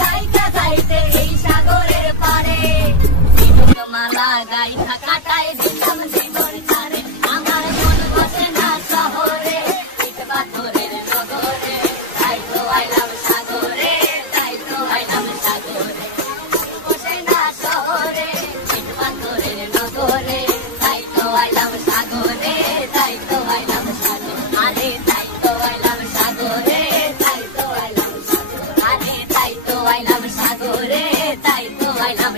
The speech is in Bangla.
যাইতে যাইতে এই সাগরের পারে মালা গাইখা কাটায় দিতাম জীবন ছাড়ে আমার মন বসে না শহরে ইট পাথরের নগরে তাই তো আইলাম সাগরে তাই তো আইলাম সাগরে বসে না শহরে ইট পাথরের নগরে তাই তো আইলাম সাগরে তাই তো আইলাম সাগরে আরে তাই তো আইলাম সাগরে তাই তো আইলাম সাগরে আরে তাই তো আইলাম সাগরে তাই তো আইলাম